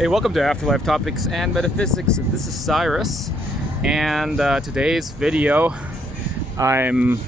Hey, welcome to Afterlife Topics and Metaphysics. This is Cyrus, and today's video, I'm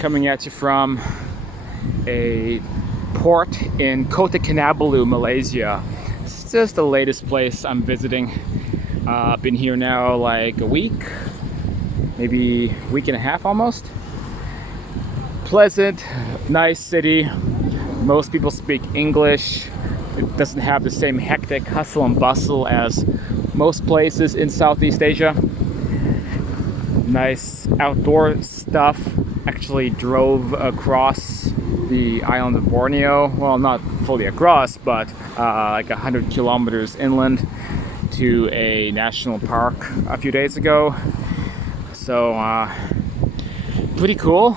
coming at you from a port in Kota, Kinabalu, Malaysia. It's just the latest place I'm visiting. Been here now like a week, maybe a week and a half almost. Pleasant, nice city. Most people speak English. It doesn't have the same hectic hustle and bustle as most places in Southeast Asia. Nice outdoor stuff. Actually drove across the island of Borneo. Well, not fully across, but like 100 kilometers inland to a national park a few days ago. So pretty cool.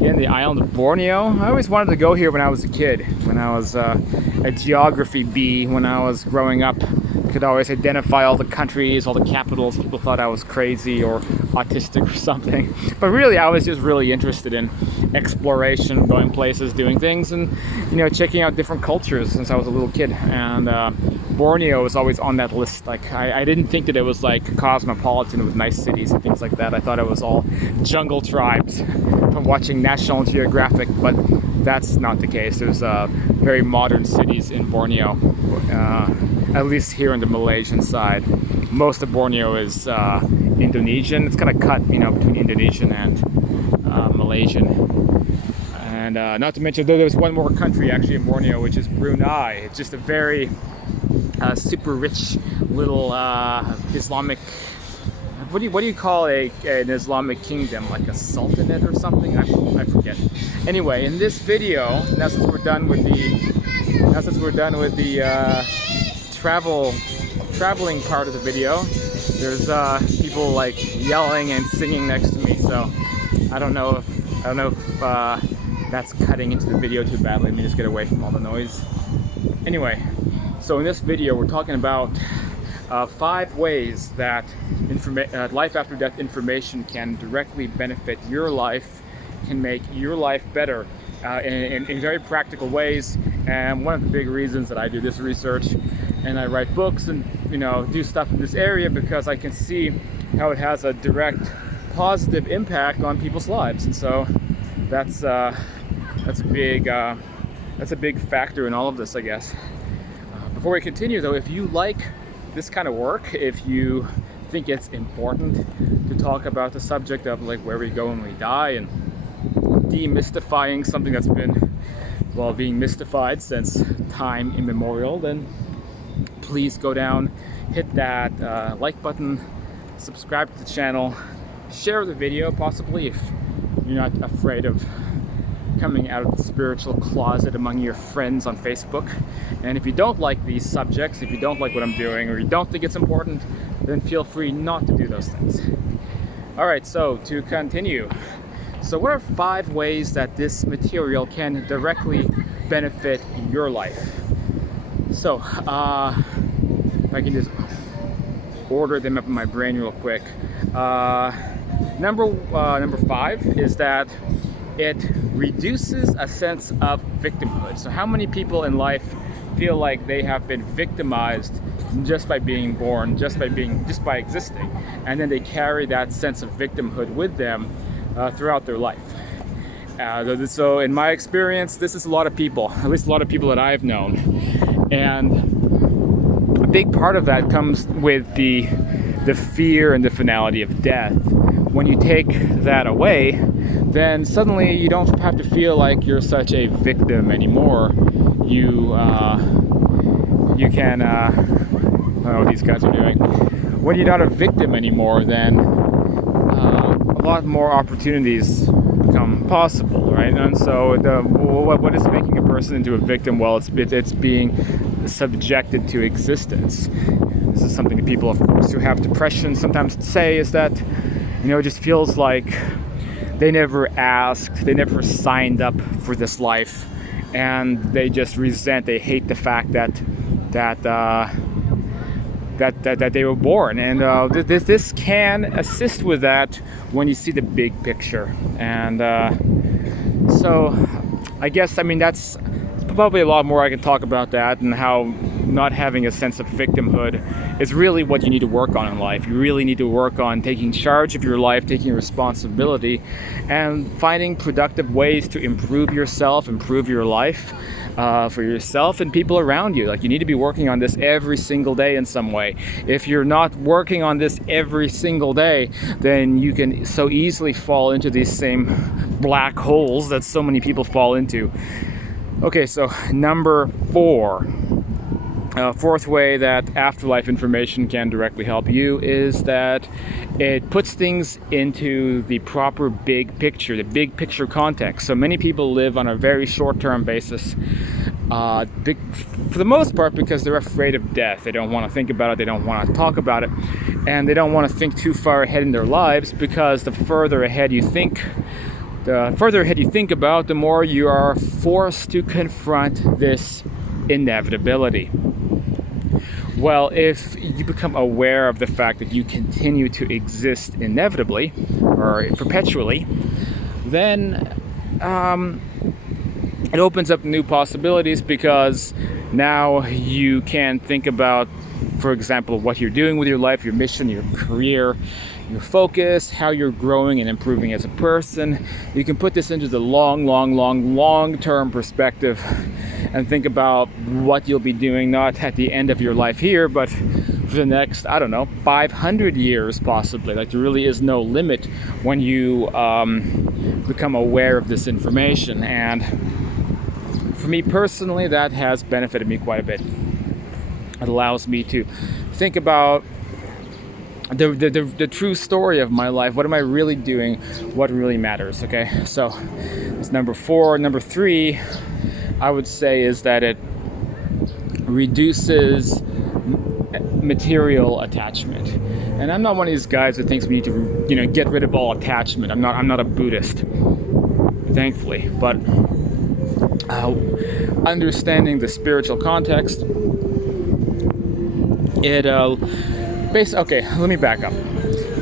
In the island of Borneo. I always wanted to go here when I was a kid, when I was a geography bee, when I was growing up. I could always identify all the countries, all the capitals. People thought I was crazy or autistic or something. But really, I was just really interested in exploration, going places, doing things, and checking out different cultures since I was a little kid. And Borneo was always on that list. Like I didn't think that it was like cosmopolitan with nice cities and things like that. I thought it was all jungle tribes from watching National Geographic, but that's not the case. There's very modern cities in Borneo, at least here on the Malaysian side. Most of Borneo is Indonesian. It's kind of cut, between Indonesian and Malaysian. And not to mention, there's one more country actually in Borneo, which is Brunei. It's just a very super rich little Islamic. What do you call an Islamic kingdom? Like a sultanate or something? I forget. Anyway, in this video, now since we're done with the traveling part of the video, there's people like yelling and singing next to me. So I don't know if that's cutting into the video too badly. Let me just get away from all the noise. Anyway, so in this video, we're talking about 5 ways that life after death information can directly benefit your life, can make your life better in very practical ways. And one of the big reasons that I do this research and I write books and do stuff in this area, because I can see how it has a direct positive impact on people's lives. And so that's a big factor in all of this, I guess. Before we continue though, if you like this kind of work, if you think it's important to talk about the subject of like where we go when we die and demystifying something that's been being mystified since time immemorial, then please go down, hit that like button, subscribe to the channel, share the video possibly if you're not afraid of coming out of the spiritual closet among your friends on Facebook. And if you don't like these subjects, if you don't like what I'm doing, or you don't think it's important, then feel free not to do those things. Alright, so to continue. So what are 5 ways that this material can directly benefit your life? So, if I can just order them up in my brain real quick. Number 5 is that it reduces a sense of victimhood. So how many people in life feel like they have been victimized just by being born, just by existing, and then they carry that sense of victimhood with them throughout their life? So in my experience, this is a lot of people, at least a lot of people that I've known. And a big part of that comes with the fear and the finality of death. When you take that away, then suddenly you don't have to feel like you're such a victim anymore. You can, I don't know what these guys are doing. When you're not a victim anymore, then a lot more opportunities become possible, right? And so what is making a person into a victim? Well, it's being subjected to existence. This is something that people, of course, who have depression sometimes say, is that it just feels like they never asked, they never signed up for this life, and they just resent, they hate the fact that they were born. And this can assist with that when you see the big picture. And so I guess, that's probably a lot more I can talk about that, and how not having a sense of victimhood is really what you need to work on in life. You really need to work on taking charge of your life, taking responsibility, and finding productive ways to improve yourself, improve your life for yourself and people around you. Like, you need to be working on this every single day in some way. If you're not working on this every single day, then you can so easily fall into these same black holes that so many people fall into. Okay, so number 4. Fourth way that afterlife information can directly help you is that it puts things into the proper big picture, the big picture context. So many people live on a very short-term basis, for the most part because they're afraid of death. They don't want to think about it, they don't want to talk about it, and they don't want to think too far ahead in their lives, because the further ahead you think about, the more you are forced to confront this inevitability. Well, if you become aware of the fact that you continue to exist inevitably or perpetually, then it opens up new possibilities, because now you can think about, for example, what you're doing with your life, your mission, your career, your focus, how you're growing and improving as a person. You can put this into the long-term perspective and think about what you'll be doing, not at the end of your life here, but for the next, 500 years possibly. Like, there really is no limit when you become aware of this information. And for me personally, that has benefited me quite a bit. It allows me to think about the true story of my life. What am I really doing? What really matters? Okay, so it's number 4. Number 3, I would say, is that it reduces material attachment. And I'm not one of these guys that thinks we need to, get rid of all attachment. I'm not a Buddhist, thankfully. But understanding the spiritual context, okay, let me back up.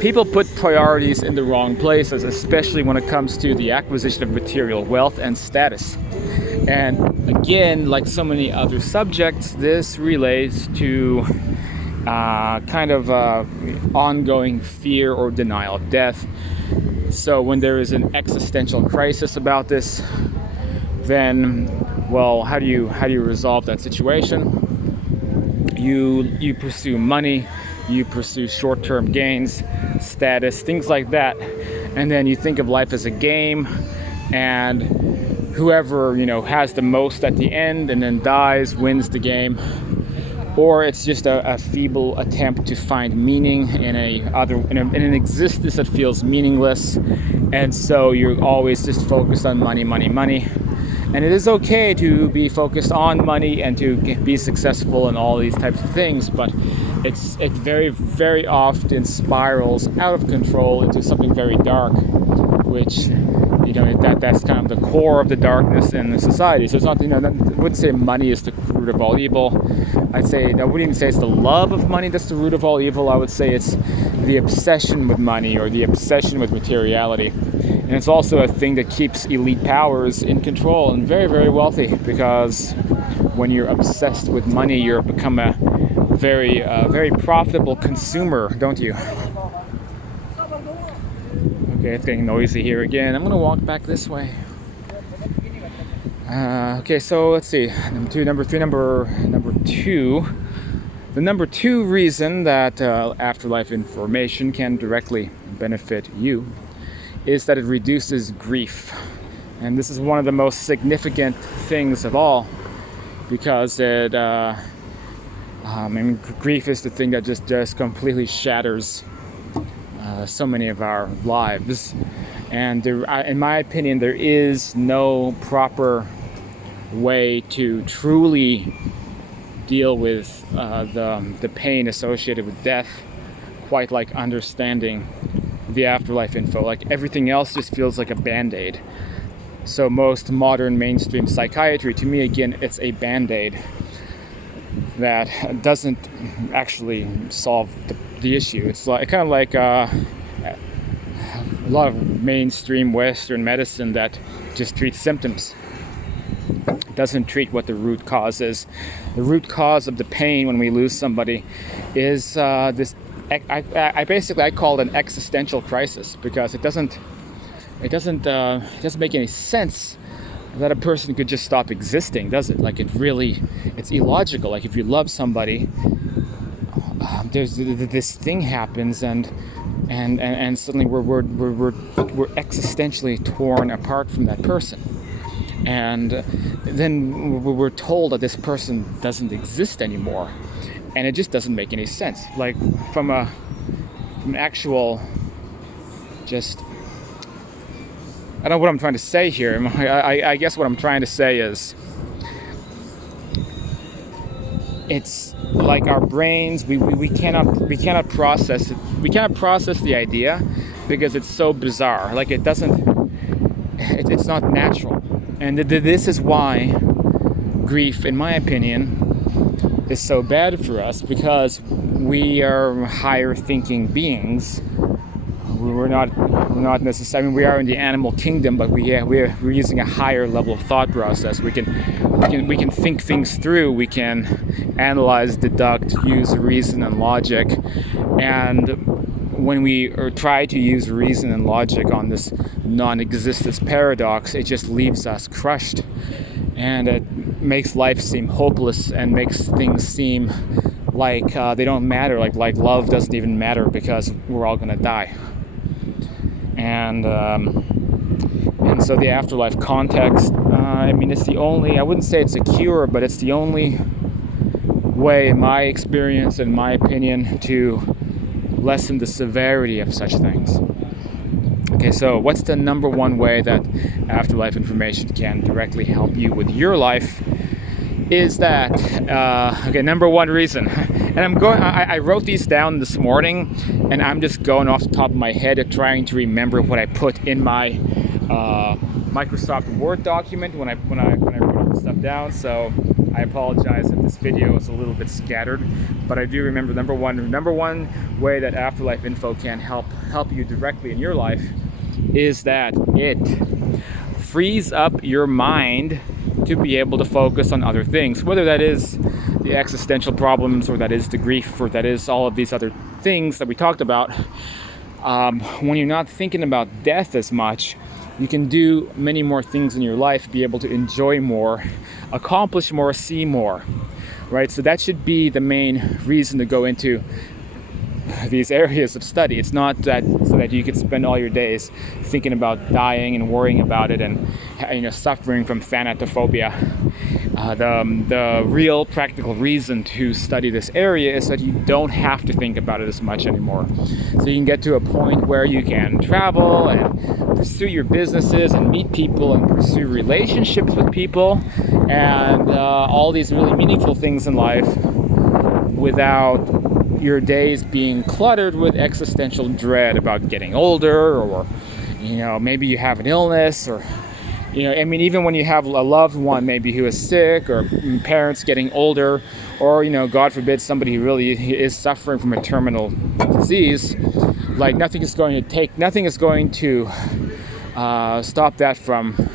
People put priorities in the wrong places, especially when it comes to the acquisition of material wealth and status. And again, like so many other subjects, this relates to ongoing fear or denial of death. So when there is an existential crisis about this, then, well, how do you resolve that situation? You pursue money, you pursue short-term gains, status, things like that, and then you think of life as a game, and whoever has the most at the end and then dies wins the game. Or it's just a feeble attempt to find meaning in an existence that feels meaningless, and so you're always just focused on money. And it is okay to be focused on money and to be successful in all these types of things, but it very, very often spirals out of control into something very dark, which that's kind of the core of the darkness in the society. So it's not, I wouldn't say money is the root of all evil. I wouldn't even say it's the love of money that's the root of all evil. I would say it's the obsession with money or the obsession with materiality. And it's also a thing that keeps elite powers in control and very, very wealthy, because when you're obsessed with money, you become a very, very profitable consumer, don't you? Okay, it's getting noisy here again. I'm gonna walk back this way. Okay, so let's see. Number 2. The number 2 reason that afterlife information can directly benefit you is that it reduces grief. And this is one of the most significant things of all, because grief is the thing that just completely shatters so many of our lives. And in my opinion, there is no proper way to truly deal with the pain associated with death, quite like understanding the afterlife info. Like, everything else just feels like a band-aid. So most modern mainstream psychiatry, to me, again, it's a band-aid that doesn't actually solve the issue. It's kind of like a lot of mainstream Western medicine that just treats symptoms. doesn't treat what the root cause is. The root cause of the pain when we lose somebody is this. I call it an existential crisis, because it doesn't make any sense that a person could just stop existing, does it? Like, it's illogical. Like, if you love somebody, there's this thing happens, and suddenly we're existentially torn apart from that person, and then we're told that this person doesn't exist anymore, and it just doesn't make any sense. Like, from actual, just, I don't know what I'm trying to say here. I guess what I'm trying to say is, it's like our brains, we cannot process it. We cannot process the idea because it's so bizarre. Like, it's not natural. And this is why grief, in my opinion, is so bad for us, because we are higher thinking beings. We're not necessarily. I mean, we are in the animal kingdom, but we're using a higher level of thought process. We can think things through. We can analyze, deduct, use reason and logic. And when we try to use reason and logic on this non-existence paradox, it just leaves us crushed, and it makes life seem hopeless, and makes things seem like they don't matter. Like love doesn't even matter, because we're all gonna die. And so the afterlife context, I mean, it's the only, I wouldn't say it's a cure, but it's the only way, in my experience and my opinion, to lessen the severity of such things. Okay, so what's the number one way that afterlife information can directly help you with your life? Is that, number one reason, and I wrote these down this morning, and I'm just going off the top of my head at trying to remember what I put in my Microsoft Word document when I wrote all this stuff down. So I apologize if this video is a little bit scattered, but I do remember number one way that afterlife info can help you directly in your life is that it frees up your mind to be able to focus on other things, whether that is the existential problems, or that is the grief, or that is all of these other things that we talked about. When you're not thinking about death as much, you can do many more things in your life, be able to enjoy more, accomplish more, see more, right? So that should be the main reason to go into these areas of study. It's not that so that you could spend all your days thinking about dying and worrying about it, and suffering from thanatophobia. The real practical reason to study this area is that you don't have to think about it as much anymore. So you can get to a point where you can travel and pursue your businesses and meet people and pursue relationships with people and all these really meaningful things in life without your days being cluttered with existential dread about getting older, or maybe you have an illness, or even when you have a loved one maybe who is sick, or parents getting older, or God forbid somebody who really is suffering from a terminal disease, like nothing is going to stop that from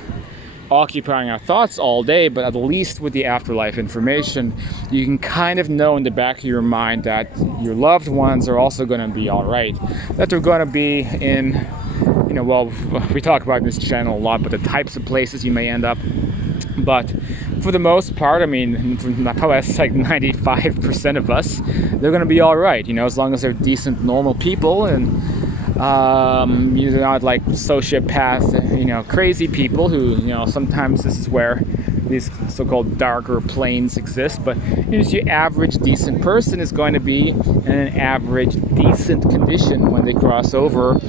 occupying our thoughts all day. But at least with the afterlife information, you can kind of know in the back of your mind that your loved ones are also going to be all right, that they're going to be in, we talk about in this channel a lot, but the types of places you may end up. But for the most part, I mean, probably that's like 95% of us, they're going to be all right, as long as they're decent, normal people, and you're not like sociopath, crazy people who, sometimes this is where these so-called darker planes exist. But just your average decent person is going to be in an average decent condition when they cross over,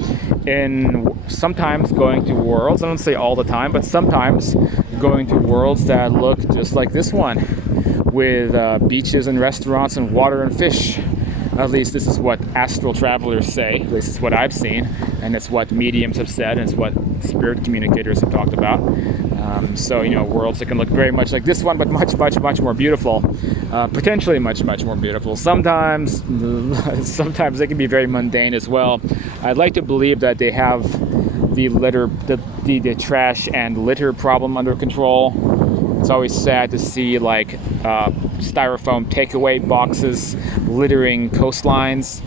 in sometimes going to worlds, I don't say all the time, but sometimes going to worlds that look just like this one, with beaches and restaurants and water and fish. At least this is what astral travelers say. At least it's what I've seen, and it's what mediums have said, and it's what spirit communicators have talked about. So worlds that can look very much like this one, but much, much, much more beautiful. Potentially much, much more beautiful. Sometimes they can be very mundane as well. I'd like to believe that they have the trash and litter problem under control. It's always sad to see like styrofoam takeaway boxes littering coastlines.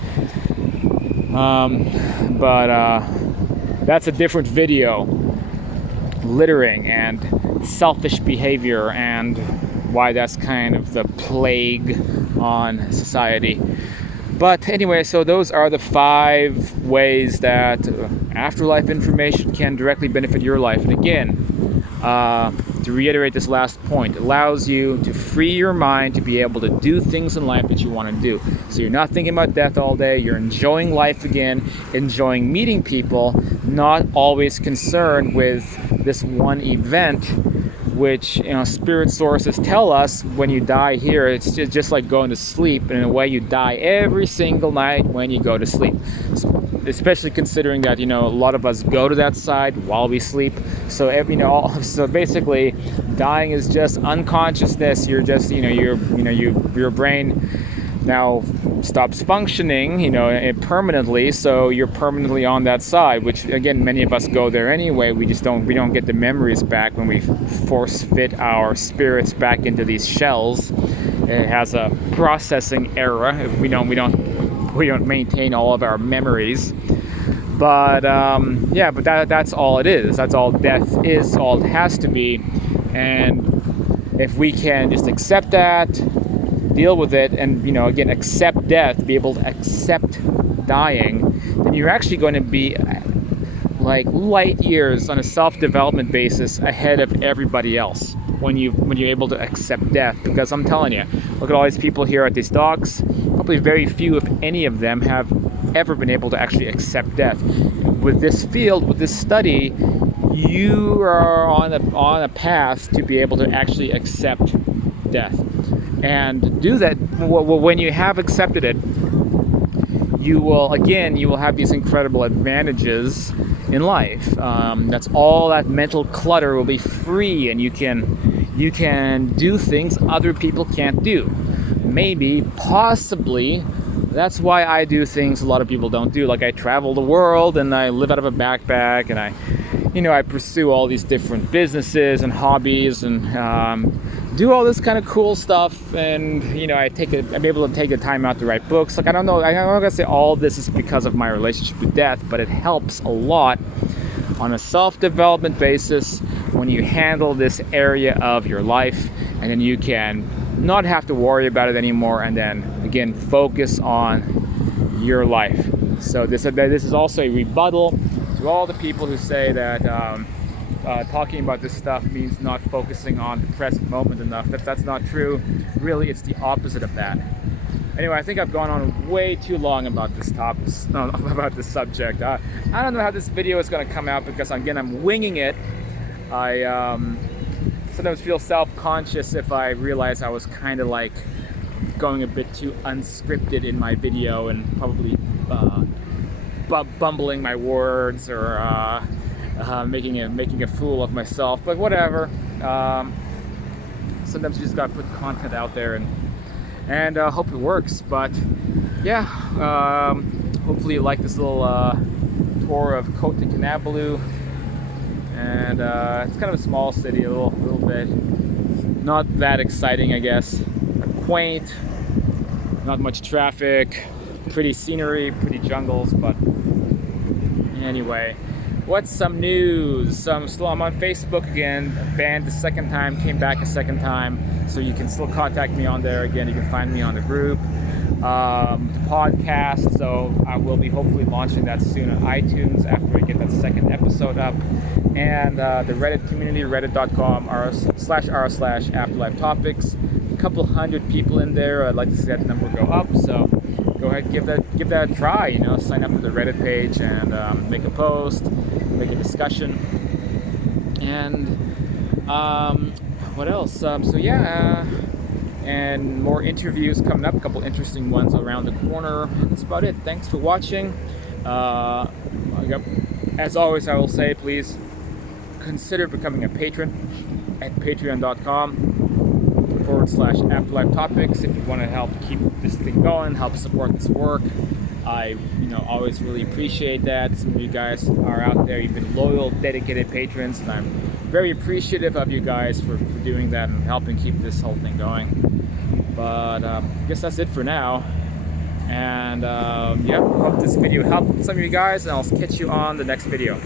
But that's a different video. Littering and selfish behavior, and why that's kind of the plague on society. But anyway, so those are the 5 ways that afterlife information can directly benefit your life. And again, to reiterate this last point, it allows you to free your mind to be able to do things in life that you want to do. So you're not thinking about death all day, you're enjoying life again, enjoying meeting people, not always concerned with this one event, which, you know, spirit sources tell us when you die here, it's just like going to sleep, and in a way you die every single night when you go to sleep. Especially considering that, you know, a lot of us go to that side while we sleep. So so basically, dying is just unconsciousness. You're just, your brain now stops functioning, permanently. So you're permanently on that side, which again, many of us go there anyway. We don't get the memories back when we force fit our spirits back into these shells. It has a processing error. We don't maintain all of our memories. But but that's all it is. That's all death is, all it has to be. And if we can just accept that, deal with it, and again, accept death, be able to accept dying, then you're actually going to be like light years on a self-development basis ahead of everybody else when you're able to accept death. Because I'm telling you, look at all these people here at these docks. Probably very few, if any of them, have ever been able to actually accept death. With this field, with this study, you are on a path to be able to actually accept death. And do that. When you have accepted it, you will have these incredible advantages in life. That's all. That mental clutter will be free, and you can do things other people can't do. Maybe, possibly, that's why I do things a lot of people don't do. Like, I travel the world, and I live out of a backpack, and I pursue all these different businesses and hobbies, and do all this kind of cool stuff. And I'm able to take the time out to write books. Like, I'm not gonna say all this is because of my relationship with death, but it helps a lot on a self-development basis when you handle this area of your life, and then you can not have to worry about it anymore, and then again focus on your life. So this is also a rebuttal to all the people who say that talking about this stuff means not focusing on the present moment enough. That's not true. Really, it's the opposite of that. Anyway, I think I've gone on way too long about this topic, about this subject. I don't know how this video is going to come out, because again, I'm winging it. I sometimes feel self-conscious if I realize I was kind of like going a bit too unscripted in my video, and probably bumbling my words, or making a fool of myself. But whatever. Sometimes you just gotta put content out there and hope it works. But yeah, hopefully you like this little tour of Kota, Kinabalu. And it's kind of a small city, a little bit. Not that exciting, I guess. Quaint, not much traffic, pretty scenery, pretty jungles. But anyway, what's some news? I'm on Facebook again, banned the second time, came back a second time. So you can still contact me on there. Again, you can find me on the group. The podcast, so I will be hopefully launching that soon on iTunes after I get that second episode up. And the Reddit community, reddit.com/r/afterlife topics. A couple hundred people in there. I'd like to see that number go up, so go ahead and give that a try. Sign up for the Reddit page and make a post, make a discussion. And what else? So yeah, and more interviews coming up, a couple interesting ones around the corner. That's about it. Thanks for watching. As always, I will say, please consider becoming a patron at patreon.com/afterlife topics if you want to help keep this thing going, help support this work. I always really appreciate that. Some of you guys are out there, you've been loyal, dedicated patrons, and I'm very appreciative of you guys for doing that and helping keep this whole thing going. But I guess that's it for now. And yeah, hope this video helped some of you guys, and I'll catch you on the next video.